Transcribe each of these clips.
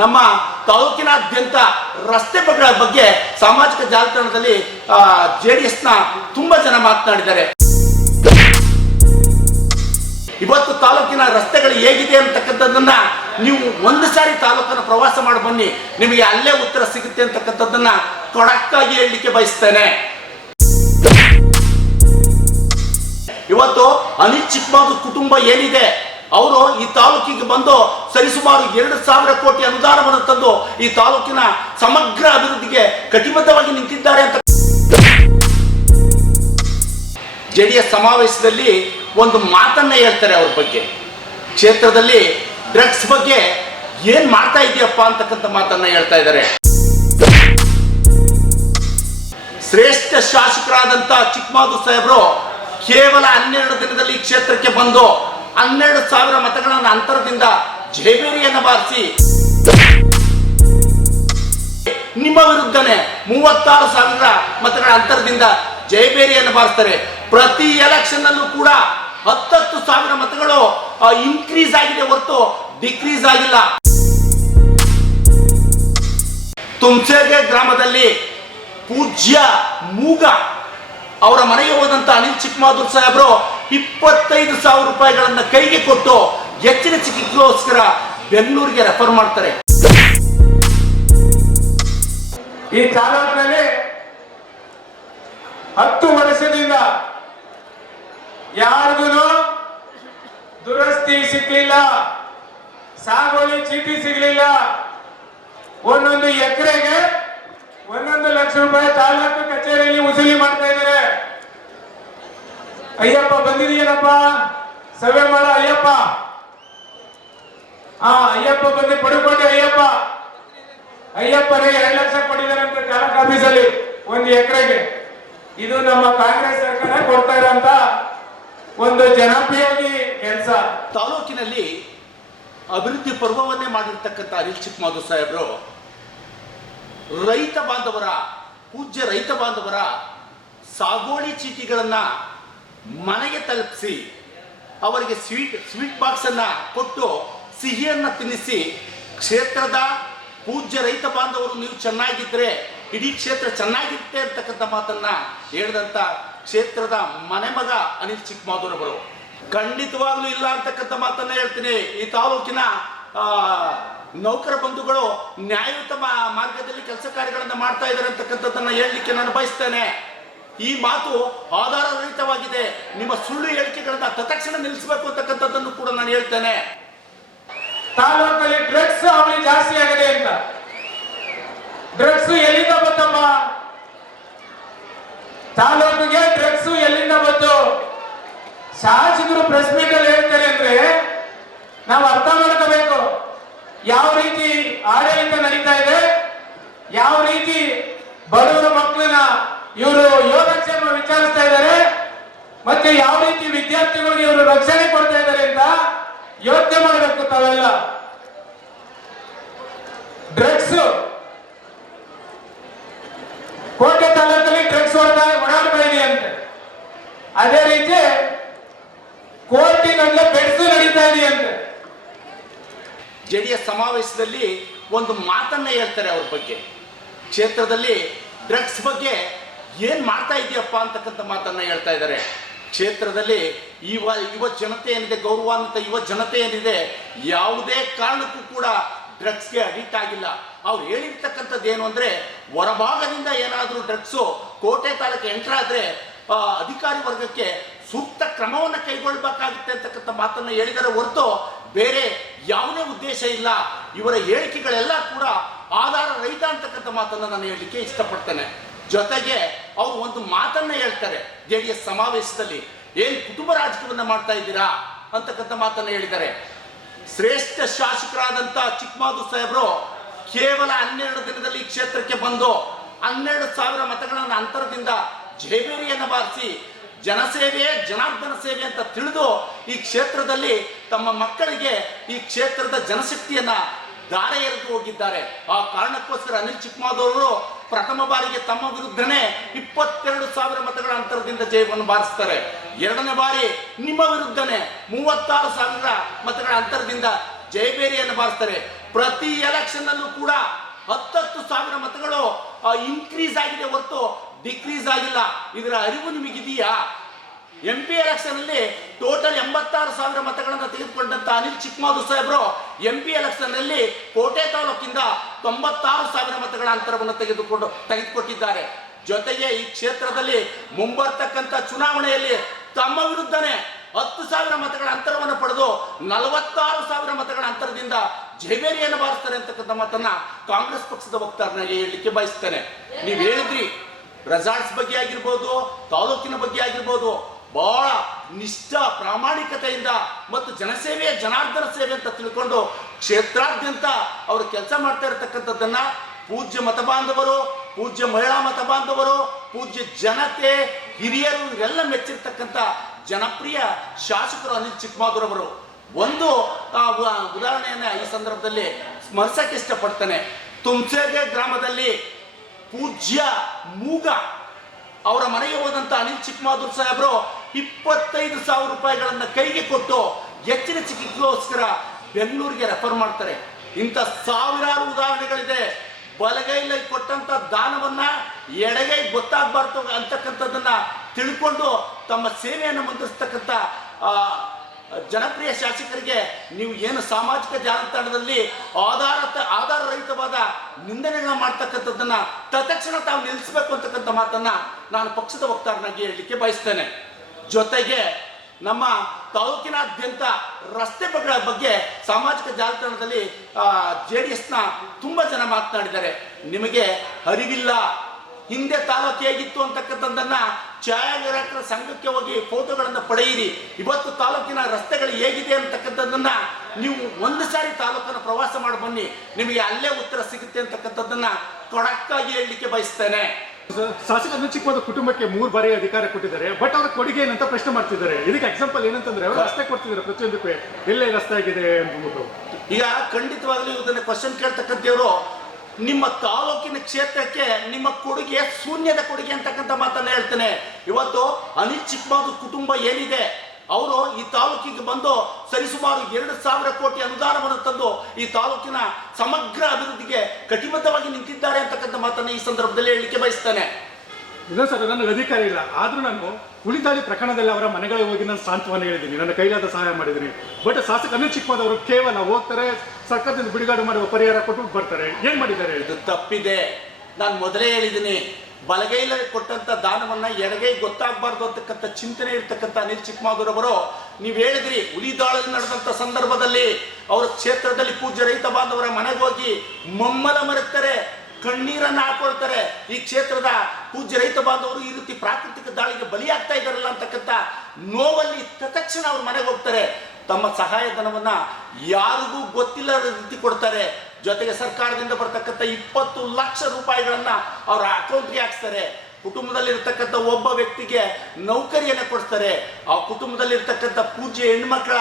ನಮ್ಮ ತಾಲೂಕಿನಾದ್ಯಂತ ರಸ್ತೆ ಬಗ್ಗೆ ಸಾಮಾಜಿಕ ಜಾಲತಾಣದಲ್ಲಿ JDS ನ ತುಂಬಾ ಜನ ಮಾತನಾಡಿದ್ದಾರೆ. ಇವತ್ತು ತಾಲೂಕಿನ ರಸ್ತೆಗಳು ಹೇಗಿದೆ ಅಂತಕ್ಕಂಥದ್ದನ್ನ ನೀವು ಒಂದು ಸಾರಿ ತಾಲೂಕನ್ನು ಪ್ರವಾಸ ಮಾಡಿ ಬನ್ನಿ, ನಿಮಗೆ ಅಲ್ಲೇ ಉತ್ತರ ಸಿಗುತ್ತೆ ಅಂತಕ್ಕಂಥದ್ದನ್ನ ಖಡಕ್ಕಾಗಿ ಹೇಳಲಿಕ್ಕೆ ಬಯಸ್ತೇನೆ. ಇವತ್ತು ಅನಿಲ್ ಚಿಕ್ಕಮಾದು ಕುಟುಂಬ ಏನಿದೆ, ಅವರು ಈ ತಾಲೂಕಿಗೆ ಬಂದು ಸರಿಸುಮಾರು 2,000 ಕೋಟಿ ಅನುದಾನವನ್ನು ತಂದು ಈ ತಾಲೂಕಿನ ಸಮಗ್ರ ಅಭಿವೃದ್ಧಿಗೆ ಕಟಿಬದ್ಧವಾಗಿ ನಿಂತಿದ್ದಾರೆ ಅಂತ JDS ಸಮಾವೇಶದಲ್ಲಿ ಒಂದು ಮಾತನ್ನ ಹೇಳ್ತಾರೆ. ಅವ್ರ ಬಗ್ಗೆ ಕ್ಷೇತ್ರದಲ್ಲಿ ಡ್ರಗ್ಸ್ ಬಗ್ಗೆ ಏನ್ ಮಾಡ್ತಾ ಇದೆಯಪ್ಪ ಅಂತಕ್ಕಂಥ ಮಾತನ್ನ ಹೇಳ್ತಾ ಇದ್ದಾರೆ. ಶ್ರೇಷ್ಠ ಶಾಸಕರಾದಂತ ಚಿಕ್ಕಮಾದು ಸಾಹೇಬರು ಕೇವಲ 12 ದಿನದಲ್ಲಿ ಕ್ಷೇತ್ರಕ್ಕೆ ಬಂದು 12,000 ಮತಗಳನ್ನು ಅಂತರದಿಂದ ಜಯಬೇರಿಯನ್ನು ಬಾರಿಸಿ ನಿಮ್ಮ ವಿರುದ್ಧನೇ 36,000 ಮತಗಳ ಅಂತರದಿಂದ ಜಯಬೇರಿಯನ್ನು ಬಾರಿಸ್ತಾರೆ. ಪ್ರತಿ ಎಲೆಕ್ಷನ್ ಅಲ್ಲೂ ಕೂಡ 10,000 ಮತಗಳು ಇನ್ಕ್ರೀಸ್ ಆಗಿದೆ ಹೊರತು ಡಿಕ್ರೀಸ್ ಆಗಿಲ್ಲ. ತುಮ್ಸೇಗೆ ಗ್ರಾಮದಲ್ಲಿ ಪೂಜ್ಯ ಮೂಗ ಅವರ ಮನೆಗೆ ಹೋದಂತ ಅನಿಲ್ ಚಿಕ್ಕಮಾದು ಸಾಹೇಬರು 25,000 ರೂಪಾಯಿಗಳನ್ನ ಕೈಗೆ ಕೊಟ್ಟು ಹೆಚ್ಚಿನ ಚಿಕಿತ್ಸೆಗೋಸ್ಕರ ಬೆಂಗಳೂರಿಗೆ ರೆಫರ್ ಮಾಡ್ತಾರೆ. ಈ ತಾಲೂಕಿನಲ್ಲಿ 10 ವರ್ಷದಿಂದ ಯಾರಿಗೂ ದುರಸ್ತಿ ಸಿಗ್ಲಿಲ್ಲ, ಸಾಗುವಳಿ ಚೀಟಿ ಸಿಗ್ಲಿಲ್ಲ. ಒಂದೊಂದು ಎಕರೆಗೆ 1 ಲಕ್ಷ ರೂಪಾಯಿ ತಾಲೂಕು ಕಚೇರಿಯಲ್ಲಿ ವಸೂಲಿ ಮಾಡ್ತಾ ಇದ್ದಾರೆ. ಅಯ್ಯಪ್ಪ ಬಂದಿದೆಯೇನಪ್ಪ, ಸಭೆ ಮಾಡ ಅಯ್ಯಪ್ಪ. ಅಯ್ಯಪ್ಪ ಬಂದು ಪಡ್ಕೊಂಡೆ ಅಯ್ಯಪ್ಪನೇ 2 ಲಕ್ಷ ಕೊಟ್ಟಿದ್ದಾರಂತೆ ತಾಲೂಕು ಆಫೀಸಲ್ಲಿ 1 ಎಕರೆಗೆ. ಇದು ನಮ್ಮ ಕಾಂಗ್ರೆಸ್ ಸರ್ಕಾರ ಕೊಡ್ತಾ ಇರೋಂತ ಒಂದು ಜನಪ್ರಿಯವಾಗಿ ಕೆಲಸ. ತಾಲೂಕಿನಲ್ಲಿ ಅಭಿವೃದ್ಧಿ ಪರ್ವವನ್ನೇ ಮಾಡಿರ್ತಕ್ಕಂಥ ಅನಿಲ್ ಚಿಕ್ಕಮಾದು ಸಾಹೇಬರು ರೈತ ಬಾಂಧವರ, ಪೂಜ್ಯ ರೈತ ಬಾಂಧವರ ಸಾಗೋಳಿ ಚೀಟಿಗಳನ್ನ ಮನೆಗೆ ತಲುಪಿಸಿ ಅವರಿಗೆ ಸ್ವೀಟ್ ಬಾಕ್ಸ್ ಅನ್ನ ಕೊಟ್ಟು ಸಿಹಿಯನ್ನ ತಿನ್ನಿಸಿ ಕ್ಷೇತ್ರದ ಪೂಜ್ಯ ರೈತ ಬಾಂಧವರು ನೀವು ಚೆನ್ನಾಗಿದ್ರೆ ಇಡೀ ಕ್ಷೇತ್ರ ಚೆನ್ನಾಗಿರುತ್ತೆ ಅಂತಕ್ಕಂಥ ಮಾತನ್ನ ಹೇಳಿದಂತ ಕ್ಷೇತ್ರದ ಮನೆ ಮಗ ಅನಿಲ್ ಚಿಕ್ಕಮಾದುರವರು ಖಂಡಿತವಾಗ್ಲೂ ಇಲ್ಲ ಅಂತಕ್ಕಂಥ ಮಾತನ್ನ ಹೇಳ್ತೀನಿ. ಈ ತಾಲೂಕಿನ ನೌಕರ ಬಂಧುಗಳು ನ್ಯಾಯಯುತ ಮಾರ್ಗದಲ್ಲಿ ಕೆಲಸ ಕಾರ್ಯಗಳನ್ನು ಮಾಡ್ತಾ ಇದ್ದಾರೆ ಅಂತಕ್ಕಂಥದ್ದನ್ನ ಹೇಳಲಿಕ್ಕೆ ನಾನು ಬಯಸ್ತೇನೆ. ಈ ಮಾತು ಆಧಾರರಹಿತವಾಗಿದೆ. ನಿಮ್ಮ ಸುಳ್ಳು ಹೇಳಿಕೆಗಳನ್ನ ತತ್ಕ್ಷಣ ನಿಲ್ಲಿಸಬೇಕು ಅಂತಕ್ಕಂಥದ್ದನ್ನು ಕೂಡ ನಾನು ಹೇಳ್ತೇನೆ. ತಾಲೂಕಲ್ಲಿ ಡ್ರಗ್ಸ್ ಅವಳಿ ಜಾಸ್ತಿ ಆಗಿದೆ ಅಂತ. ಡ್ರಗ್ಸ್ ಎಲ್ಲಿಂದ ಬಂತಮ್ಮ? ತಾಲೂಕಿಗೆ ಡ್ರಗ್ಸ್ ಎಲ್ಲಿಂದ ಬಂತು? ಶಾಸಕರು ಪ್ರೆಸ್ ಮೀಟ್ ಅಲ್ಲಿ ಹೇಳ್ತಾರೆ ಅಂದ್ರೆ ನಾವು ಅರ್ಥ ಮಾಡ್ಕೋಬೇಕು. ಯಾವ ರೀತಿ ಆಡಳಿತ ನಡೀತಾ ಇದೆ, ಯಾವ ರೀತಿ ಬಡವರ ಮಕ್ಕಳನ್ನ ಇವರು ಯೋಗಕ್ಷೇಮ ವಿಚಾರಿಸ್ತಾ ಇದ್ದಾರೆ, ಮತ್ತೆ ಯಾವ ರೀತಿ ವಿದ್ಯಾರ್ಥಿಗಳಿಗೆ ಇವರು ರಕ್ಷಣೆ ಕೊಡ್ತಾ ಇದ್ದಾರೆ ಅಂತ ಯೋಚನೆ ಮಾಡಬೇಕು ತಾವೆಲ್ಲ. ಡ್ರಗ್ಸ್ ಕೋಟೆ ತಾಲೂಕಲ್ಲಿ ಡ್ರಗ್ಸ್ ಓಡಾಡ್ತಾ ಇದೆಯಂತೆ. ಅದೇ ರೀತಿ ಕೋರ್ಟಿನಲ್ಲಿ ಬೆಡ್ಸು ನಡೀತಾ ಇದೆಯಂತೆ. JDS ಸಮಾವೇಶದಲ್ಲಿ ಒಂದು ಮಾತನ್ನ ಹೇಳ್ತಾರೆ ಅವ್ರ ಬಗ್ಗೆ. ಕ್ಷೇತ್ರದಲ್ಲಿ ಡ್ರಗ್ಸ್ ಬಗ್ಗೆ ಏನ್ ಮಾಡ್ತಾ ಇದೆಯಪ್ಪ ಅಂತಕ್ಕಂಥ ಮಾತನ್ನ ಹೇಳ್ತಾ ಇದ್ದಾರೆ. ಕ್ಷೇತ್ರದಲ್ಲಿ ಯುವ ಜನತೆ ಏನಿದೆ, ಗೌರವಾನ್ವಿತ ಯುವ ಜನತೆ ಏನಿದೆ, ಯಾವುದೇ ಕಾರಣಕ್ಕೂ ಕೂಡ ಡ್ರಗ್ಸ್ಗೆ ಅಡಿಕ್ಟ್ ಆಗಿಲ್ಲ. ಅವ್ರು ಹೇಳಿರ್ತಕ್ಕಂಥದ್ದು ಏನು ಅಂದ್ರೆ, ಹೊರಭಾಗದಿಂದ ಏನಾದರೂ ಡ್ರಗ್ಸು ಕೋಟೆ ತಾಲೂಕು ಎಂಟರ್ ಆದ್ರೆ ಅಧಿಕಾರಿ ವರ್ಗಕ್ಕೆ ಸೂಕ್ತ ಕ್ರಮವನ್ನು ಕೈಗೊಳ್ಳಬೇಕಾಗುತ್ತೆ ಅಂತಕ್ಕಂಥ ಮಾತನ್ನ ಹೇಳಿದರೆ ಹೊರತು ಬೇರೆ ಯಾವುದೇ ಉದ್ದೇಶ ಇಲ್ಲ. ಇವರ ಹೇಳಿಕೆಗಳೆಲ್ಲ ಕೂಡ ಆಧಾರ ರಹಿತ ಅಂತಕ್ಕಂಥ ಮಾತನ್ನ ನಾನು ಹೇಳಲಿಕ್ಕೆ ಇಷ್ಟಪಡ್ತೇನೆ. ಜೊತೆಗೆ ಅವರು ಒಂದು ಮಾತನ್ನ ಹೇಳ್ತಾರೆ JDS ಸಮಾವೇಶದಲ್ಲಿ, ಏನ್ ಕುಟುಂಬ ರಾಜಕೀಯವನ್ನ ಮಾಡ್ತಾ ಇದ್ದೀರಾ ಅಂತಕ್ಕಂಥ ಮಾತನ್ನ ಹೇಳಿದ್ದಾರೆ. ಶ್ರೇಷ್ಠ ಶಾಸಕರಾದಂತ ಚಿಕ್ಕಮಾದು ಸಾಹೇಬರು ಕೇವಲ 12 ದಿನದಲ್ಲಿ ಕ್ಷೇತ್ರಕ್ಕೆ ಬಂದು 12,000 ಮತಗಳನ್ನು ಅಂತರದಿಂದ ಜಯಬೇರಿಯನ್ನು ಬಾರಿಸಿ ಜನಸೇವೆ, ಜನಾರ್ದನ ಸೇವೆ ಅಂತ ತಿಳಿದು ಈ ಕ್ಷೇತ್ರದಲ್ಲಿ ತಮ್ಮ ಮಕ್ಕಳಿಗೆ ಈ ಕ್ಷೇತ್ರದ ಜನಶಕ್ತಿಯನ್ನ ದಾರೆ ಎರೆದು ಹೋಗಿದ್ದಾರೆ. ಆ ಕಾರಣಕ್ಕೋಸ್ಕರ ಅನಿಲ್ ಚಿಕ್ಕಮಾದು ಅವರು ಪ್ರಥಮ ಬಾರಿಗೆ ತಮ್ಮ ವಿರುದ್ಧನೇ 22,000 ಮತಗಳ ಅಂತರದಿಂದ ಜಯವನ್ನು ಬಾರಿಸ್ತಾರೆ. ಎರಡನೇ ಬಾರಿ ನಿಮ್ಮ ವಿರುದ್ಧನೇ 36,000 ಮತಗಳ ಅಂತರದಿಂದ ಜಯಬೇರಿಯನ್ನು ಬಾರಿಸ್ತಾರೆ. ಪ್ರತಿ ಎಲೆಕ್ಷನ್ ಎಲೆಕ್ಷನ್ನಲ್ಲೂ ಕೂಡ 10,000 ಮತಗಳು ಇನ್ಕ್ರೀಸ್ ಆಗಿದೆ ಹೊರತು ಡಿಕ್ರೀಸ್ ಆಗಿಲ್ಲ. ಇದರ ಅರಿವು ನಿಮಗಿದೆಯಾ? MP ಎಲೆಕ್ಷನ್ ಅಲ್ಲಿ ಟೋಟಲ್ 86,000 ಮತಗಳನ್ನು ತೆಗೆದುಕೊಂಡಂತ ಅನಿಲ್ ಚಿಕ್ಕಮಾದು ಸಾಹೇಬರು MP ಎಲೆಕ್ಷನ್ ನಲ್ಲಿ ಕೋಟೆ ತಾಲೂಕಿಂದ 96,000 ಮತಗಳ ಅಂತರವನ್ನು ತೆಗೆದುಕೊಟ್ಟಿದ್ದಾರೆ. ಜೊತೆಗೆ ಈ ಕ್ಷೇತ್ರದಲ್ಲಿ ಮುಂಬರ್ತಕ್ಕಂಥ ಚುನಾವಣೆಯಲ್ಲಿ ತಮ್ಮ ವಿರುದ್ಧನೇ 10,000 ಮತಗಳ ಅಂತರವನ್ನು ಪಡೆದು 46,000 ಮತಗಳ ಅಂತರದಿಂದ ಜೈಬೇರಿಯನ್ನು ಬಾರಿಸ್ತಾರೆ ಅಂತಕ್ಕಂಥ ಮಾತನ್ನ ಕಾಂಗ್ರೆಸ್ ಪಕ್ಷದ ವಕ್ತಾರನಾಗಿ ಹೇಳಲಿಕ್ಕೆ ಬಯಸ್ತೇನೆ. ನೀವು ಹೇಳಿದ್ರಿ ರೆಸಾರ್ಟ್ಸ್ ಬಗ್ಗೆ ಆಗಿರ್ಬೋದು, ತಾಲೂಕಿನ ಬಗ್ಗೆ ಆಗಿರ್ಬೋದು, ಬಹಳ ನಿಷ್ಠ ಪ್ರಾಮಾಣಿಕತೆಯಿಂದ ಮತ್ತು ಜನಸೇವೆ ಜನಾರ್ದನ ಸೇವೆ ಅಂತ ತಿಳ್ಕೊಂಡು ಕ್ಷೇತ್ರಾದ್ಯಂತ ಅವರು ಕೆಲಸ ಮಾಡ್ತಾ ಇರತಕ್ಕಂಥದ್ದನ್ನ ಪೂಜ್ಯ ಮತ ಬಾಂಧವರು, ಪೂಜ್ಯ ಮಹಿಳಾ ಮತ ಬಾಂಧವರು, ಪೂಜ್ಯ ಜನತೆ, ಹಿರಿಯರು ಇವರೆಲ್ಲ ಮೆಚ್ಚಿರ್ತಕ್ಕಂಥ ಜನಪ್ರಿಯ ಶಾಸಕರು ಅನಿಲ್ ಚಿಕ್ಕಮಾದೂರವರು. ಒಂದು ಉದಾಹರಣೆಯನ್ನ ಈ ಸಂದರ್ಭದಲ್ಲಿ ಸ್ಮರಿಸಕ್ಕೆ ಇಷ್ಟಪಡ್ತೇನೆ. ತುಮ್ಸೇಗೆ ಗ್ರಾಮದಲ್ಲಿ ಪೂಜ್ಯ ಮೂಗ ಅವರ ಮನೆಗೆ ಹೋದಂತ ಅನಿಲ್ ಚಿಕ್ಕಮಾದೂರ್ ಸಾಹೇಬರು 25,000 ರೂಪಾಯಿಗಳನ್ನ ಕೈಗೆ ಕೊಟ್ಟು ಹೆಚ್ಚಿನ ಚಿಕಿತ್ಸೆಗೋಸ್ಕರ ಬೆಂಗಳೂರಿಗೆ ರೆಫರ್ ಮಾಡ್ತಾರೆ. ಇಂಥ ಸಾವಿರಾರು ಉದಾಹರಣೆಗಳಿದೆ. ಬಲಗೈಲಿ ಕೊಟ್ಟಂತ ದಾನವನ್ನ ಎಡಗೈ ಗೊತ್ತಾಗಬಾರ್ದು ಅಂತಕ್ಕಂಥದ್ದನ್ನ ತಿಳ್ಕೊಂಡು ತಮ್ಮ ಸೇವೆಯನ್ನು ಮುಂದುವರಿಸ್ತಕ್ಕಂಥ ಜನಪ್ರಿಯ ಶಾಸಕರಿಗೆ ನೀವು ಏನು ಸಾಮಾಜಿಕ ಜಾಲತಾಣದಲ್ಲಿ ಆಧಾರರಹಿತವಾದ ನಿಂದನೆಗಳನ್ನ ಮಾಡ್ತಕ್ಕಂಥದ್ದನ್ನ ತತ್ಕ್ಷಣ ತಾವು ನಿಲ್ಲಿಸಬೇಕು ಅಂತಕ್ಕಂಥ ಮಾತನ್ನ ನಾನು ಪಕ್ಷದ ವಕ್ತಾರನಾಗಿ ಹೇಳಲಿಕ್ಕೆ ಬಯಸ್ತೇನೆ. ಜೊತೆಗೆ ನಮ್ಮ ತಾಲೂಕಿನಾದ್ಯಂತ ರಸ್ತೆ ಬಗ್ಗೆ ಸಾಮಾಜಿಕ ಜಾಲತಾಣದಲ್ಲಿ JDSನ ತುಂಬಾ ಜನ ಮಾತನಾಡಿದ್ದಾರೆ. ನಿಮಗೆ ಅರಿವಿಲ್ಲ, ಹಿಂದೆ ತಾಲೂಕು ಹೇಗಿತ್ತು ಅಂತಕ್ಕಂಥದ್ದನ್ನ ಛಾಯಾಗ್ರಾಹಕರ ಸಂಘಕ್ಕೆ ಹೋಗಿ ಫೋಟೋಗಳನ್ನು ಪಡೆಯಿರಿ. ಇವತ್ತು ತಾಲೂಕಿನ ರಸ್ತೆಗಳು ಹೇಗಿದೆ ಅಂತಕ್ಕಂಥದ್ದನ್ನ ನೀವು ಒಂದು ಸಾರಿ ತಾಲೂಕನ್ನು ಪ್ರವಾಸ ಮಾಡಿ ಬನ್ನಿ, ನಿಮಗೆ ಅಲ್ಲೇ ಉತ್ತರ ಸಿಗುತ್ತೆ ಅಂತಕ್ಕಂಥದ್ದನ್ನ ಖಡಕ್ಕಾಗಿ ಹೇಳಲಿಕ್ಕೆ ಬಯಸ್ತೇನೆ. ಶಾಸಕ ಅನಿಲ್ ಚಿಕ್ಕಮಾದೂರ್ ಕುಟುಂಬಕ್ಕೆ 3 ಬಾರಿ ಅಧಿಕಾರ ಕೊಟ್ಟಿದ್ದಾರೆ. ಬಟ್ ಅವ್ರ ಕೊಡುಗೆ ಏನಂತ ಪ್ರಶ್ನೆ ಮಾಡ್ತಿದ್ದಾರೆ. ಇದಕ್ಕೆ ಎಕ್ಸಾಂಪಲ್ ಏನಂತಂದ್ರೆ ಅವರು ರಸ್ತೆ ಕೊಡ್ತಿದ್ದಾರೆ ಪ್ರತಿಯೊಂದಕ್ಕೂ, ಎಲ್ಲೇ ರಸ್ತೆ ಆಗಿದೆ ಅಂದ್ಬಿಟ್ಟು. ಈಗ ಖಂಡಿತವಾಗ್ಲೂ ಇದನ್ನ ಕ್ವಶನ್ ಕೇಳ್ತಕ್ಕಂಥವ್ರು ನಿಮ್ಮ ತಾಲೂಕಿನ ಕ್ಷೇತ್ರಕ್ಕೆ ನಿಮ್ಮ ಕೊಡುಗೆ ಶೂನ್ಯದ ಕೊಡುಗೆ ಅಂತಕ್ಕಂಥ ಮಾತನ್ನ ಹೇಳ್ತೇನೆ. ಇವತ್ತು ಅನಿಲ್ ಚಿಕ್ಕಮಾದೂರ್ ಕುಟುಂಬ ಏನಿದೆ, ಅವರು ಈ ತಾಲೂಕಿಗೆ ಬಂದು ಸರಿಸುಮಾರು 2,000 ಕೋಟಿ ಅನುದಾನವನ್ನು ತಂದು ಈ ತಾಲೂಕಿನ ಸಮಗ್ರ ಅಭಿವೃದ್ಧಿಗೆ ಕಟಿಬದ್ಧವಾಗಿ ನಿಂತಿದ್ದಾರೆ ಅಂತಕ್ಕಂಥ ಮಾತನ್ನ ಈ ಸಂದರ್ಭದಲ್ಲಿ ಹೇಳಲಿಕ್ಕೆ ಬಯಸ್ತೇನೆ. ಇಲ್ಲ ಸರ್, ನನಗೆ ಅಧಿಕಾರ ಇಲ್ಲ, ಆದ್ರೂ ನಾನು ಉಳಿದಾಳಿ ಪ್ರಕರಣದಲ್ಲಿ ಅವರ ಮನೆಗಳಿಗೆ ಹೋಗಿ ನಾನು ಸಾಂತ್ವನ ಹೇಳಿದ್ದೀನಿ, ನನ್ನ ಕೈಲಾದ ಸಹಾಯ ಮಾಡಿದ್ದೀನಿ. ಬಟ್ ಶಾಸಕ ಅನಿಲ್ ಚಿಕ್ಕಮಾದೂರ್ ಅವರು ಕೇವಲ ಹೋಗ್ತಾರೆ, ಸರ್ಕಾರದಿಂದ ಬಿಡುಗಡೆ ಮಾಡುವ ಪರಿಹಾರ ಕೊಟ್ಟು ಬರ್ತಾರೆ. ಏನ್ ಮಾಡಿದ್ದಾರೆ? ಇದು ತಪ್ಪಿದೆ. ನಾನು ಮೊದಲೇ ಹೇಳಿದ್ದೀನಿ, ಬಲಗೈಲ ಕೊಟ್ಟಂತ ದಾನವನ್ನ ಎಡಗೈ ಗೊತ್ತಾಗಬಾರ್ದು ಅಂತಕ್ಕಂಥ ಚಿಂತನೆ ಇರ್ತಕ್ಕಂಥ ಅನಿಲ್ ಚಿಕ್ಕಮಾದೂರ್ ಅವರು, ನೀವು ಹೇಳಿದ್ರಿ ಹುಲಿದಾಳಿ ನಡೆದಂತ ಸಂದರ್ಭದಲ್ಲಿ ಅವರ ಕ್ಷೇತ್ರದಲ್ಲಿ ಪೂಜ್ಯ ರೈತ ಬಾಂಧವರ ಮನೆಗೆ ಹೋಗಿ ಮಮ್ಮಲ ಮರೆತಾರೆ, ಕಣ್ಣೀರನ್ನ ಹಾಕೊಳ್ತಾರೆ. ಈ ಕ್ಷೇತ್ರದ ಪೂಜ್ಯ ರೈತ ಬಾಂಧವರು ಈ ರೀತಿ ಪ್ರಾಕೃತಿಕ ದಾಳಿಗೆ ಬಲಿಯಾಗ್ತಾ ಇದ್ದಾರಲ್ಲ ಅಂತಕ್ಕಂಥ ನೋವಲ್ಲಿ ತತ್ಕ್ಷಣ ಅವ್ರ ಮನೆಗೆ ಹೋಗ್ತಾರೆ. ತಮ್ಮ ಸಹಾಯಧನವನ್ನ ಯಾರಿಗೂ ಗೊತ್ತಿಲ್ಲದ ರೀತಿ ಕೊಡ್ತಾರೆ. ಜೊತೆಗೆ ಸರ್ಕಾರದಿಂದ ಬರ್ತಕ್ಕಂಥ 20 ಲಕ್ಷ ರೂಪಾಯಿಗಳನ್ನ ಅವರ ಅಕೌಂಟ್ಗೆ ಹಾಕ್ಸ್ತಾರೆ. ಕುಟುಂಬದಲ್ಲಿರ್ತಕ್ಕಂಥ ಒಬ್ಬ ವ್ಯಕ್ತಿಗೆ ನೌಕರಿಯನ್ನು ಕೊಡಿಸ್ತಾರೆ. ಆ ಕುಟುಂಬದಲ್ಲಿರ್ತಕ್ಕಂಥ ಪೂಜ್ಯ ಹೆಣ್ಮಕ್ಳ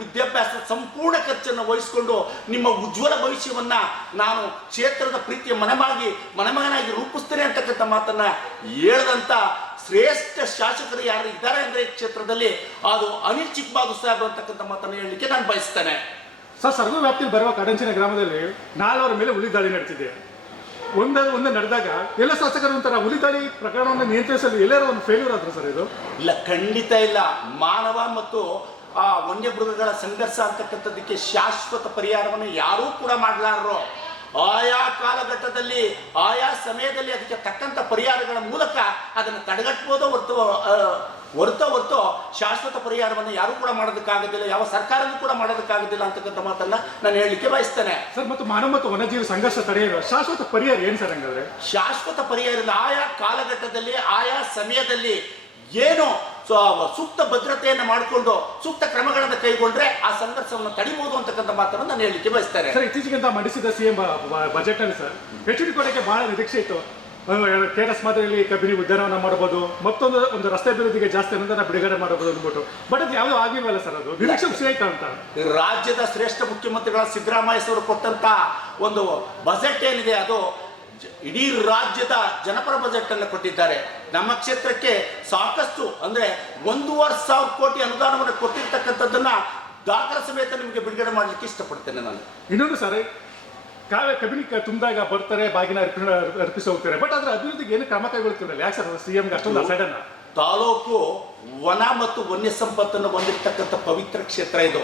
ವಿದ್ಯಾಭ್ಯಾಸದ ಸಂಪೂರ್ಣ ಖರ್ಚನ್ನು ವಹಿಸಿಕೊಂಡು ನಿಮ್ಮ ಉಜ್ವಲ ಭವಿಷ್ಯವನ್ನ ನಾನು ಕ್ಷೇತ್ರದ ಪ್ರೀತಿಯ ಮನೆಮಗನಾಗಿ ರೂಪಿಸ್ತೇನೆ ಅಂತಕ್ಕಂಥ ಮಾತನ್ನ ಹೇಳಿದಂತ ಶ್ರೇಷ್ಠ ಶಾಸಕರು ಯಾರು ಇದ್ದಾರೆ ಅಂದ್ರೆ ಈ ಕ್ಷೇತ್ರದಲ್ಲಿ ಅದು ಅನಿಲ್ ಚಿಕ್ಕಮಾದೂರ್ ಸಾಹೇಬ್ ಅಂತಕ್ಕಂಥ ಮಾತನ್ನು ಹೇಳಲಿಕ್ಕೆ ನಾನು ಬಯಸ್ತೇನೆ. ಸರ್, ಸರ್ವ ವ್ಯಾಪ್ತಿಯಲ್ಲಿ ಬರುವ ಕಡಂಚಿನ ಗ್ರಾಮದಲ್ಲಿ 4 ಮೇಲೆ ಹುಲಿ ದಾಳಿ ನಡೆದಿದೆ. ಒಂದೇ ನಡೆದಾಗ ಎಲ್ಲ ಶಾಸಕರು ಒಂಥರ ಹುಲಿ ದಾಳಿ ಪ್ರಕರಣವನ್ನು ನಿಯಂತ್ರಿಸಲು ಎಲ್ಲರೂ ಒಂದು ಫೇಲ್ಯೂರ್ ಆದ್ರು ಸರ್. ಇದು ಇಲ್ಲ, ಖಂಡಿತ ಇಲ್ಲ. ಮಾನವ ಮತ್ತು ಆ ವನ್ಯಮೃಗಗಳ ಸಂಘರ್ಷ ಅಂತಕ್ಕಂಥದ್ದಕ್ಕೆ ಶಾಶ್ವತ ಪರಿಹಾರವನ್ನು ಯಾರೂ ಕೂಡ ಮಾಡಲಾರರು. ಆಯಾ ಕಾಲಘಟ್ಟದಲ್ಲಿ ಆಯಾ ಸಮಯದಲ್ಲಿ ಅದಕ್ಕೆ ತಕ್ಕಂಥ ಪರಿಹಾರಗಳ ಮೂಲಕ ಅದನ್ನು ತಡೆಗಟ್ಟಬಹುದೋ ಹೊರತು ಶಾಶ್ವತ ಪರಿಹಾರವನ್ನು ಯಾರು ಕೂಡ ಮಾಡೋದಕ್ಕಾಗೋದಿಲ್ಲ, ಯಾವ ಸರ್ಕಾರನೂ ಕೂಡ ಮಾಡೋದಕ್ಕಾಗೋದಿಲ್ಲ ಅಂತಕ್ಕಂಥ ಮಾತನ್ನ ನಾನು ಹೇಳಲಿಕ್ಕೆ ಬಯಸ್ತೇನೆ. ಸರ್, ಮತ್ತು ಮಾನವ ಮತ್ತು ವನ್ಯಜೀವಿ ಸಂಘರ್ಷ ತಡೆಯಲು ಶಾಶ್ವತ ಪರಿಹಾರ ಏನು ಸರ್? ಹಂಗಾದ್ರೆ ಶಾಶ್ವತ ಪರಿಹಾರ ಇಲ್ಲ. ಆಯಾ ಕಾಲಘಟ್ಟದಲ್ಲಿ ಆಯಾ ಸಮಯದಲ್ಲಿ ಏನು ಸೂಕ್ತ ಭದ್ರತೆಯನ್ನು ಮಾಡಿಕೊಂಡು ಸೂಕ್ತ ಕ್ರಮಗಳನ್ನು ಕೈಗೊಂಡ್ರೆ ಆ ಸಂಘರ್ಷವನ್ನು ತಡಿಬಹುದು ಅಂತಕ್ಕಂಥ ಮಾತನ್ನು ನಾನು ಹೇಳಲಿಕ್ಕೆ ಬಯಸ್ತೇನೆ. ಸರ್, ಇತ್ತೀಚೆಗೆ ಮಂಡಿಸಿದ ಸಿಎಂ ಬಜೆಟ್ ಅಲ್ಲಿ ಸರ್ HDD ಕೋಟೆಗೆ ಬಹಳ ನಿರೀಕ್ಷೆ ಇತ್ತು. KRS ಮಾದರಿಯಲ್ಲಿ ಕಬಿನಿ ಉದ್ಯಾನವನ ಮಾಡಬಹುದು, ಮತ್ತೊಂದು ರಸ್ತೆ ಅಭಿವೃದ್ಧಿಗೆ ಜಾಸ್ತಿ ಅನುದಾನ ಬಿಡುಗಡೆ ಮಾಡಬಹುದು ಅಂದ್ಬಿಟ್ಟು. ಬಟ್ ಅದು ಯಾವುದೂ ಆಗಿಲ್ವಲ್ಲ ಸರ್? ಅದು ನಿರೀಕ್ಷೆ ವಿಷಯ ಅಂತ ರಾಜ್ಯದ ಶ್ರೇಷ್ಠ ಮುಖ್ಯಮಂತ್ರಿಗಳ ಸಿದ್ದರಾಮಯ್ಯ ಅವರು ಕೊಟ್ಟಂತ ಒಂದು ಬಜೆಟ್ ಏನಿದೆ ಅದು ಇಡೀ ರಾಜ್ಯದ ಜನಪರ ಬಜೆಟ್ ಅನ್ನು ಕೊಟ್ಟಿದ್ದಾರೆ. ನಮ್ಮ ಕ್ಷೇತ್ರಕ್ಕೆ ಸಾಕಷ್ಟು ಅಂದ್ರೆ 1,500 ಕೋಟಿ ಅನುದಾನವನ್ನು ಕೊಟ್ಟಿರ್ತಕ್ಕಂಥದ್ದನ್ನ ದಾಖಲೆ ಸಮೇತ ನಿಮಗೆ ಬಿಡುಗಡೆ ಮಾಡಲಿಕ್ಕೆ ಇಷ್ಟಪಡ್ತೇನೆ ನಾನು. ಇನ್ನೊಂದು ಸರ್, ಕಬಿನಿ ತುಂಬಿದಾಗ ಬರ್ತಾರೆ, ಬಾಗಿನ ಅರ್ಪಿಸಿ ಹೋಗ್ತಾರೆ. ಬಟ್ ಅದ್ರ ಅಭಿವೃದ್ಧಿಗೆ ಏನು ಕ್ರಮ ಕೈಗೊಳ್ತಿರಲ್ಲ. ಯಾಕೆ ಸರ್ CMಗೆ ಅಷ್ಟೊಂದು ಅಸೈಡನ್ನ? ತಾಲೂಕು ವನ ಮತ್ತು ವನ್ಯ ಸಂಪತ್ತನ್ನು ಹೊಂದಿರತಕ್ಕಂಥ ಪವಿತ್ರ ಕ್ಷೇತ್ರ ಇದು.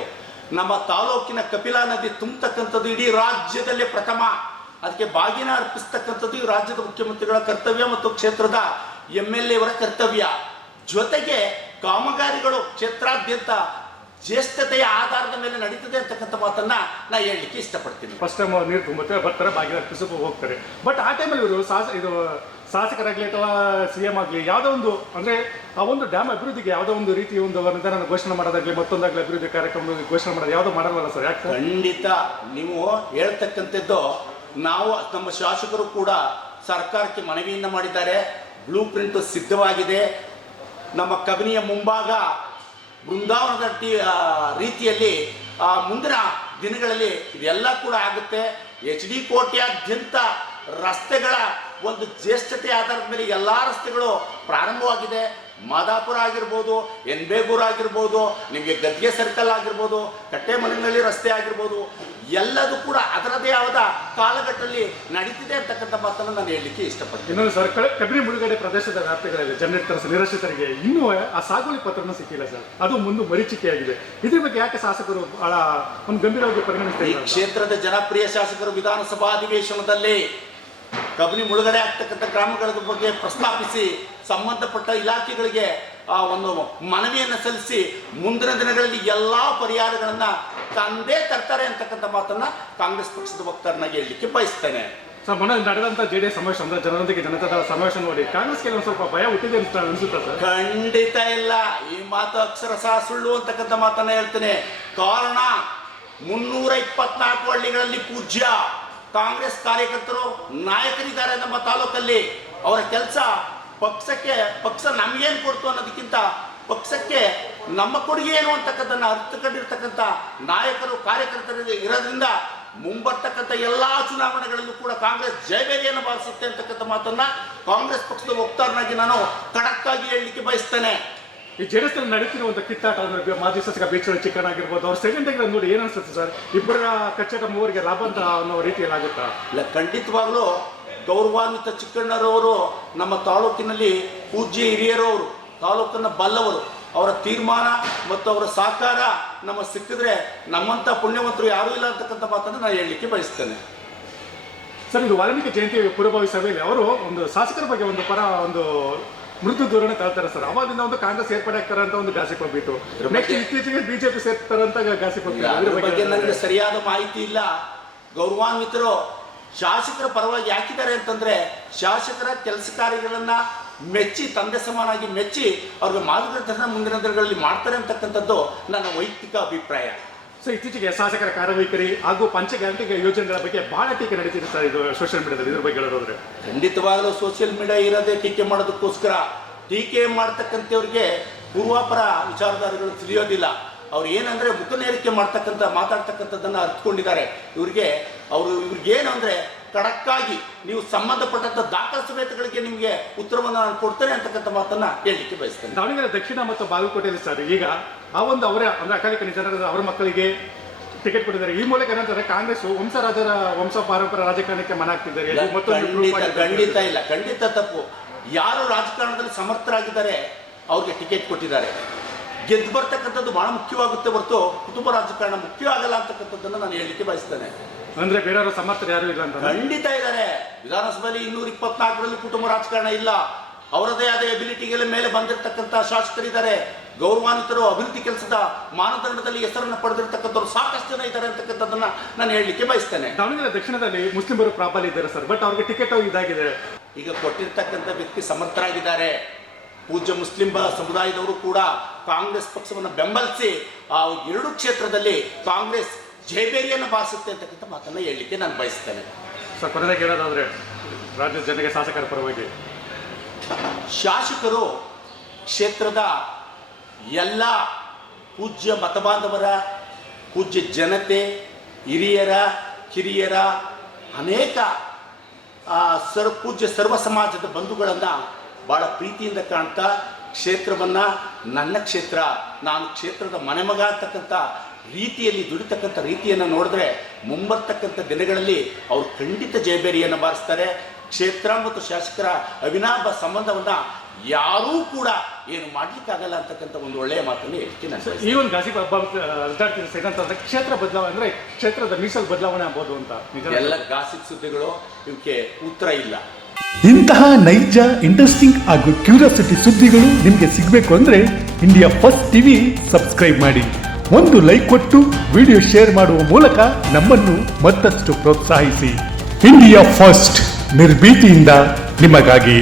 ನಮ್ಮ ತಾಲೂಕಿನ ಕಪಿಲಾ ನದಿ ತುಂಬತಕ್ಕಂಥದ್ದು ಇಡೀ ರಾಜ್ಯದಲ್ಲೇ ಪ್ರಥಮ. ಅದಕ್ಕೆ ಬಾಗಿನ ಅರ್ಪಿಸ್ತಕ್ಕಂಥದ್ದು ಈ ರಾಜ್ಯದ ಮುಖ್ಯಮಂತ್ರಿಗಳ ಕರ್ತವ್ಯ ಮತ್ತು ಕ್ಷೇತ್ರದ MLA ಅವರ ಕರ್ತವ್ಯ. ಜೊತೆಗೆ ಕಾಮಗಾರಿಗಳು ಕ್ಷೇತ್ರಾದ್ಯಂತ ಜ್ಯೇಷ್ಠತೆಯ ಆಧಾರದ ಮೇಲೆ ನಡೀತದೆ ಅಂತಕ್ಕಂಥ ಮಾತನ್ನ ನಾ ಹೇಳಲಿಕ್ಕೆ ಇಷ್ಟಪಡ್ತೀನಿ. ಫಸ್ಟ್ ಟೈಮ್ ನೀರು ತುಂಬುತ್ತೆ, ಬರ್ತಾರೆ, ಬಾಗಿನ ಅರ್ಪಿಸಿ ಹೋಗ್ತಾರೆ. ಬಟ್ ಆ ಟೈಮಲ್ಲಿ ಇವರು ಶಾಸಕರಾಗಲಿ ಅಥವಾ CM ಆಗಲಿ ಯಾವುದೋ ಒಂದು ಅಂದರೆ ಆ ಒಂದು ಡ್ಯಾಮ್ ಅಭಿವೃದ್ಧಿಗೆ ಯಾವುದೋ ಒಂದು ರೀತಿ ಒಂದು ಅನುದಾನ ಘೋಷಣೆ ಮಾಡೋದಾಗಲಿ ಮತ್ತೊಂದಾಗಲಿ ಅಭಿವೃದ್ಧಿ ಕಾರ್ಯಕ್ರಮ ಘೋಷಣೆ ಮಾಡೋದು ಯಾವುದೋ ಮಾಡಲ್ಲ ಸರ್. ಯಾಕೆ? ಖಂಡಿತ ನೀವು ಹೇಳ್ತಕ್ಕಂಥದ್ದು ನಾವು ನಮ್ಮ ಶಾಸಕರು ಕೂಡ ಸರ್ಕಾರಕ್ಕೆ ಮನವಿಯನ್ನು ಮಾಡಿದ್ದಾರೆ. ಬ್ಲೂ ಪ್ರಿಂಟ್ ಸಿದ್ಧವಾಗಿದೆ. ನಮ್ಮ ಕಬಿನಿಯ ಮುಂಭಾಗ ಬೃಂದಾವನದ ರೀತಿಯಲ್ಲಿ ಮುಂದಿನ ದಿನಗಳಲ್ಲಿ ಇದೆಲ್ಲ ಕೂಡ ಆಗುತ್ತೆ. HD ಕೋಟೆಯಾದ್ಯಂತ ರಸ್ತೆಗಳ ಒಂದು ಜ್ಯೇಷ್ಠತೆ ಆಧಾರದ ಮೇಲೆ ಎಲ್ಲ ರಸ್ತೆಗಳು ಪ್ರಾರಂಭವಾಗಿದೆ. ಮಾದಾಪುರ ಆಗಿರ್ಬೋದು, ಎನ್ಬೇಗೂರು ಆಗಿರ್ಬೋದು, ನಿಮಗೆ ಗದ್ಗೆ ಸರ್ಕಲ್ ಆಗಿರ್ಬೋದು, ಕಟ್ಟೆಮನೆಯಲ್ಲಿ ರಸ್ತೆ ಆಗಿರ್ಬೋದು, ಎಲ್ಲದೂ ಕೂಡ ಅದರದೇ ಆದ ಕಾಲಘಟ್ಟದಲ್ಲಿ ನಡೀತಿದೆ ಅಂತಕ್ಕಂಥ ಮಾತನ್ನು ನಾನು ಹೇಳಲಿಕ್ಕೆ ಇಷ್ಟಪಡ್ತೀನಿ. ಇನ್ನೊಂದು ಸರ್, ಕಬಿನಿ ಮುಳುಗಡೆ ಪ್ರದೇಶದ ವ್ಯಾಪ್ತಿಗಳಲ್ಲಿ ನಿರಾಶ್ರಿತರಿಗೆ ಇನ್ನೂ ಆ ಸಾಗುವಳಿ ಪತ್ರನೂ ಸಿಕ್ಕಿಲ್ಲ ಸರ್. ಅದು ಮುಂದೆ ಮರೀಚಿಕೆಯಾಗಿದೆ. ಇದ್ರ ಬಗ್ಗೆ ಯಾಕೆ ಶಾಸಕರು ಬಹಳ ಒಂದು ಗಂಭೀರವಾಗಿ ಪರಿಗಣಿಸ್ತಾರೆ? ಈ ಕ್ಷೇತ್ರದ ಜನಪ್ರಿಯ ಶಾಸಕರು ವಿಧಾನಸಭಾ ಅಧಿವೇಶನದಲ್ಲಿ ಕಬಿನಿ ಮುಳುಗಡೆ ಆಗ್ತಕ್ಕಂಥ ಗ್ರಾಮಗಳ ಬಗ್ಗೆ ಪ್ರಸ್ತಾಪಿಸಿ ಸಂಬಂಧಪಟ್ಟ ಇಲಾಖೆಗಳಿಗೆ ಒಂದು ಮನವಿಯನ್ನು ಸಲ್ಲಿಸಿ ಮುಂದಿನ ದಿನಗಳಲ್ಲಿ ಎಲ್ಲ ಪರಿಹಾರಗಳನ್ನು ತಂದೇ ತರ್ತಾರೆ ಅಂತಕ್ಕಂಥ ಮಾತನ್ನ ಕಾಂಗ್ರೆಸ್ ಪಕ್ಷದ ವಕ್ತಾರನಾಗಿ ಹೇಳಲಿಕ್ಕೆ ಬಯಸ್ತೇನೆ. ಸರ್, ಮೊನ್ನೆ ನಡೆದಂಥ JDS ಸಮಾವೇಶ ಅಂದ್ರೆ ಜನರೊಂದಿಗೆ ಜನತಾ ಸಮಾವೇಶ ನೋಡಿ ಕಾಂಗ್ರೆಸ್ಗೆ ಒಂದು ಸ್ವಲ್ಪ ಭಯ ಹುಟ್ಟಿದೆ ಅನಿಸುತ್ತಾ ಸರ್? ಖಂಡಿತ ಇಲ್ಲ. ಈ ಮಾತು ಅಕ್ಷರಶಃ ಸುಳ್ಳು ಅಂತಕ್ಕಂಥ ಮಾತನ್ನ ಹೇಳ್ತೇನೆ. ಕಾರಣ 324 ಹಳ್ಳಿಗಳಲ್ಲಿ ಪೂಜ್ಯ ಕಾಂಗ್ರೆಸ್ ಕಾರ್ಯಕರ್ತರು ನಾಯಕರಿದ್ದಾರೆ ನಮ್ಮ ತಾಲೂಕಲ್ಲಿ. ಅವರ ಕೆಲಸ ಪಕ್ಷ ನಮಗೇನು ಕೊಡ್ತು ಅನ್ನೋದಕ್ಕಿಂತ ಪಕ್ಷಕ್ಕೆ ನಮ್ಮ ಕೊಡುಗೆ ಏನು ಅಂತಕ್ಕಂಥದ್ದನ್ನು ಅರ್ಥ ಕಂಡಿರ್ತಕ್ಕಂಥ ನಾಯಕರು ಕಾರ್ಯಕರ್ತರು ಇರೋದ್ರಿಂದ ಮುಂಬರ್ತಕ್ಕಂಥ ಎಲ್ಲ ಚುನಾವಣೆಗಳಲ್ಲೂ ಕೂಡ ಕಾಂಗ್ರೆಸ್ ಜಯಬೇರಿಯನ್ನು ಬಾರಿಸುತ್ತೆ ಅಂತಕ್ಕಂಥ ಮಾತನ್ನ ಕಾಂಗ್ರೆಸ್ ಪಕ್ಷದ ವಕ್ತಾರನಾಗಿ ನಾನು ಖಡಕ್ಕಾಗಿ ಹೇಳಲಿಕ್ಕೆ ಬಯಸ್ತೇನೆ. ಈ JDS ನಡೀತಿರುವಂಥ ಕಿತ್ತಾಟ ಅಂದ್ರೆ ಮಾಜಿ ಶಾಸಕ ಬೇಚರ ಚಿಕ್ಕನ್ ಆಗಿರ್ಬೋದು, ಅವ್ರ ಸೆಕೆಂಡ್ ನೋಡಿ ಏನು ಅನ್ಸುತ್ತೆ ಸರ್? ಇಬ್ಬರ ಕಚ್ಚಟ ಮೂವರಿಗೆ ಲಾಭ ಅಂತ ಅನ್ನೋ ರೀತಿಯಲ್ಲಿ ಆಗುತ್ತಾ? ಇಲ್ಲ, ಖಂಡಿತವಾಗ್ಲೂ ಗೌರವಾನ್ವಿತ ಚಿಕ್ಕಣ್ಣರವರು ನಮ್ಮ ತಾಲೂಕಿನಲ್ಲಿ ಪೂಜ್ಯ ಹಿರಿಯರವರು, ತಾಲೂಕನ್ನು ಬಲ್ಲವರು. ಅವರ ತೀರ್ಮಾನ ಮತ್ತು ಅವರ ಸಹಕಾರ ನಮ್ಮ ಸಿಕ್ಕಿದ್ರೆ ನಮ್ಮಂಥ ಪುಣ್ಯವಂತರು ಯಾರೂ ಇಲ್ಲ ಅಂತಕ್ಕಂಥ ಮಾತನ್ನು ನಾನು ಹೇಳಲಿಕ್ಕೆ ಬಯಸ್ತೇನೆ. ಸರ್, ಇದು ವಾಲ್ಮೀಕಿ ಜಯಂತಿ ಪೂರ್ವಭಾವಿ ಸಭೆಯಲ್ಲಿ ಅವರು ಒಂದು ಶಾಸಕರ ಬಗ್ಗೆ ಒಂದು ಮೃದು ಧೋರಣೆ ತಳ್ತಾರೆ ಸರ್. ಅವಾಗಿಂದ ಒಂದು ಕಾಂಗ್ರೆಸ್ ಏರ್ಪಡೆ ಆಗ್ತಾರೆ ಅಂತ ಒಂದು ಗಾಸಿಪ್ ಹೋಗ್ಬಿಟ್ಟು ನೆಕ್ಸ್ಟ್ ಇತ್ತೀಚೆಗೆ BJP ಸೇರ್ತಾರೆ ಅಂತ ಗಾಸಿಪ್ ಹೋಗ್ತಾರೆ. ಅದ್ರ ಬಗ್ಗೆ ನನಗೆ ಸರಿಯಾದ ಮಾಹಿತಿ ಇಲ್ಲ. ಗೌರವಾನ್ವಿತರು ಶಾಸಕರ ಪರವಾಗಿ ಹಾಕಿದ್ದಾರೆ ಅಂತಂದ್ರೆ ಶಾಸಕರ ಕೆಲಸ ಕಾರ್ಯಗಳನ್ನ ಮೆಚ್ಚಿ, ತಂದೆ ಸಮಾನಾಗಿ ಮೆಚ್ಚಿ ಅವ್ರಿಗೆ ಮಾರ್ಗದರ್ಶನ ಮುಂದಿನ ದಿನಗಳಲ್ಲಿ ಮಾಡ್ತಾರೆ ಅಂತಕ್ಕಂಥದ್ದು ನನ್ನ ವೈಯಕ್ತಿಕ ಅಭಿಪ್ರಾಯ. ಸೊ ಇತ್ತೀಚೆಗೆ ಶಾಸಕರ ಕಾರ್ಯವೈಖರಿ ಹಾಗೂ ಪಂಚ ಗ್ಯಾರಂಟಿ ಯೋಜನೆಗಳ ಬಗ್ಗೆ ಬಹಳ ಟೀಕೆ ನಡೀತಿದೆ ಸರ್ ಇದು ಸೋಷಿಯಲ್ ಮೀಡಿಯಾದಲ್ಲಿ. ಇದ್ರ ಬಗ್ಗೆ ಹೇಳೋದ್ರೆ ಖಂಡಿತವಾಗಲೂ ಸೋಷಿಯಲ್ ಮೀಡಿಯಾ ಇರೋದೇ ಟೀಕೆ ಮಾಡೋದಕ್ಕೋಸ್ಕರ. ಟೀಕೆ ಮಾಡ್ತಕ್ಕಂಥವ್ರಿಗೆ ಪೂರ್ವಾಪರ ವಿಚಾರಧಾರೆಗಳು ತಿಳಿಯೋದಿಲ್ಲ. ಅವ್ರು ಏನಂದ್ರೆ ಮುಖನೇರಿಕೆ ಮಾತಾಡ್ತಕ್ಕಂಥದ್ದನ್ನು ಅರ್ಥಕೊಂಡಿದ್ದಾರೆ. ಇವ್ರಿಗೇನು ಅಂದ್ರೆ ಖಡಕ್ಕಾಗಿ ನೀವು ಸಂಬಂಧಪಟ್ಟಂತ ದಾಖಲೆ ಸಮೇತಗಳಿಗೆ ನಿಮಗೆ ಉತ್ತರವನ್ನು ನಾನು ಕೊಡ್ತೇನೆ ಅಂತಕ್ಕಂಥ ಮಾತನ್ನ ಹೇಳಲಿಕ್ಕೆ ಬಯಸ್ತೇನೆ. ದಾವಣಗೆರೆ ದಕ್ಷಿಣ ಮತ್ತು ಬಾಗಲಕೋಟೆಯಲ್ಲಿ ಸರ್ ಈಗ ಆ ಒಂದು ಅವರೇ ಅಂದ್ರೆ ಅಕಾಲಿಕ ನಿಧನರಾದ ಅವರ ಮಕ್ಕಳಿಗೆ ಟಿಕೆಟ್ ಕೊಟ್ಟಿದ್ದಾರೆ. ಈ ಮೂಲಕ ಏನಂತಾರೆ ಕಾಂಗ್ರೆಸ್ ವಂಶ ಪಾರಂಪರ ರಾಜಕಾರಣಕ್ಕೆ ಮನ ಹಾಕ್ತಿದ್ದಾರೆ. ಖಂಡಿತ ತಪ್ಪು. ಯಾರು ರಾಜಕಾರಣದಲ್ಲಿ ಸಮರ್ಥರಾಗಿದ್ದಾರೆ ಅವ್ರಿಗೆ ಟಿಕೆಟ್ ಕೊಟ್ಟಿದ್ದಾರೆ. ಗೆದ್ದು ಬರ್ತಕ್ಕಂಥದ್ದು ಬಹಳ ಮುಖ್ಯವಾಗುತ್ತೆ ಹೊರತು ಕುಟುಂಬ ರಾಜಕಾರಣ ಮುಖ್ಯ ಆಗಲ್ಲ ಅಂತಕ್ಕಂಥದ್ದನ್ನು ನಾನು ಹೇಳಲಿಕ್ಕೆ ಬಯಸ್ತೇನೆ. ಅಂದ್ರೆ ಬೇರೆಯವರು ಸಮರ್ಥರು ಯಾರು ಇಲ್ಲ ಅಂತ? ಖಂಡಿತ ಇದ್ದಾರೆ. ವಿಧಾನಸಭೆಯಲ್ಲಿ 224ರಲ್ಲಿ ಕುಟುಂಬ ರಾಜಕಾರಣ ಇಲ್ಲ. ಅವರದೇ ಆದ ಎಬಿಲಿಟಿಗಳ ಮೇಲೆ ಬಂದಿರತಕ್ಕಂಥ ಶಾಸಕರಿದ್ದಾರೆ. ಗೌರವಾನ್ವಿತರು ಅಭಿವೃದ್ಧಿ ಕೆಲಸದ ಮಾನದಂಡದಲ್ಲಿ ಹೆಸರನ್ನು ಪಡೆದಿರ್ತಕ್ಕಂಥವ್ರು ಸಾಕಷ್ಟು ಜನ ಇದ್ದಾರೆ ಅಂತಕ್ಕಂಥದ್ದನ್ನ ನಾನು ಹೇಳಲಿಕ್ಕೆ ಬಯಸ್ತೇನೆ. ದಾವಣಗೆರೆ ದಕ್ಷಿಣದಲ್ಲಿ ಮುಸ್ಲಿಮರು ಪ್ರಾಬಲ್ಯ ಇದ್ದಾರೆ ಸರ್, ಬಟ್ ಅವ್ರಿಗೆ ಟಿಕೆಟ್ ಇದಾಗಿದೆ. ಈಗ ಕೊಟ್ಟಿರ್ತಕ್ಕಂಥ ವ್ಯಕ್ತಿ ಸಮರ್ಥರಾಗಿದ್ದಾರೆ. ಪೂಜ್ಯ ಮುಸ್ಲಿಂ ಸಮುದಾಯದವರು ಕೂಡ ಕಾಂಗ್ರೆಸ್ ಪಕ್ಷವನ್ನು ಬೆಂಬಲಿಸಿ ಆ 2 ಕ್ಷೇತ್ರದಲ್ಲಿ ಕಾಂಗ್ರೆಸ್ ಜಯಬೇರಿಯನ್ನು ಬಾರಿಸುತ್ತೆ ಅಂತಕ್ಕಂಥ ಮಾತನ್ನ ಹೇಳಲಿಕ್ಕೆ ನಾನು ಬಯಸ್ತೇನೆ. ಸರ್, ಕೊನೆಗೆ ಹೇಳೋದಾದ್ರೆ ರಾಜ್ಯದ ಜನತೆಗೆ ಶಾಸಕರ ಪರವಾಗಿ ಶಾಸಕರು ಕ್ಷೇತ್ರದ ಎಲ್ಲ ಪೂಜ್ಯ ಮತಬಾಂಧವರ, ಪೂಜ್ಯ ಜನತೆ, ಹಿರಿಯರ ಕಿರಿಯರ ಅನೇಕ ಪೂಜ್ಯ ಸರ್ವ ಸಮಾಜದ ಬಂಧುಗಳನ್ನು ಭಾಳ ಪ್ರೀತಿಯಿಂದ ಕಾಣ್ತಾ ಕ್ಷೇತ್ರವನ್ನು ನನ್ನ ಕ್ಷೇತ್ರ, ನಾನು ಕ್ಷೇತ್ರದ ಮನೆಮಗ ಅಂತಕ್ಕಂಥ ರೀತಿಯಲ್ಲಿ ದುಡಿತಕ್ಕಂಥ ರೀತಿಯನ್ನು ನೋಡಿದ್ರೆ ಮುಂಬರ್ತಕ್ಕಂಥ ದಿನಗಳಲ್ಲಿ ಅವರು ಖಂಡಿತ ಜಯಬೇರಿಯನ್ನು ಬಾರಿಸ್ತಾರೆ. ಕ್ಷೇತ್ರ ಮತ್ತು ಶಾಸಕರ ಅವಿನಾಭ ಸಂಬಂಧವನ್ನು ಯಾರೂ ಕೂಡ ಏನು ಮಾಡ್ಲಿಕ್ಕಾಗಲ್ಲ ಅಂತಕ್ಕಂಥ ಒಂದು ಒಳ್ಳೆಯ ಮಾತನ್ನು ಹೇಳ್ತೀನಿ ನಾನು. ಈ ಒಂದು ಗಾಸಿಪ್ ಹಬ್ಬ ಹರಿದಾಡ್ತಿರೋ ಏನಂತಂದ್ರೆ ಕ್ಷೇತ್ರ ಬದಲಾವಣೆ ಅಂದ್ರೆ ಕ್ಷೇತ್ರದ ಮೀಸಲು ಬದಲಾವಣೆ ಆಗ್ಬೋದು ಅಂತ. ಎಲ್ಲ ಗಾಸಿಪ್ ಸುದ್ದಿಗಳು ಇವಕ್ಕೆ ಉತ್ತರ ಇಲ್ಲ. ಇಂತಹ ನೈಜ ಇಂಟ್ರೆಸ್ಟಿಂಗ್ ಹಾಗೂ ಕ್ಯೂರಿಯಾಸಿಟಿ ಸುದ್ದಿಗಳು ನಿಮಗೆ ಸಿಗಬೇಕು ಅಂದರೆ ಇಂಡಿಯಾ ಫಸ್ಟ್ ಟಿವಿ ಸಬ್ಸ್ಕ್ರೈಬ್ ಮಾಡಿ. ಒಂದು ಲೈಕ್ ಕೊಟ್ಟು ವಿಡಿಯೋ ಶೇರ್ ಮಾಡುವ ಮೂಲಕ ನಮ್ಮನ್ನು ಮತ್ತಷ್ಟು ಪ್ರೋತ್ಸಾಹಿಸಿ. ಇಂಡಿಯಾ ಫಸ್ಟ್, ನಿರ್ಭೀತಿಯಿಂದ ನಿಮಗಾಗಿ.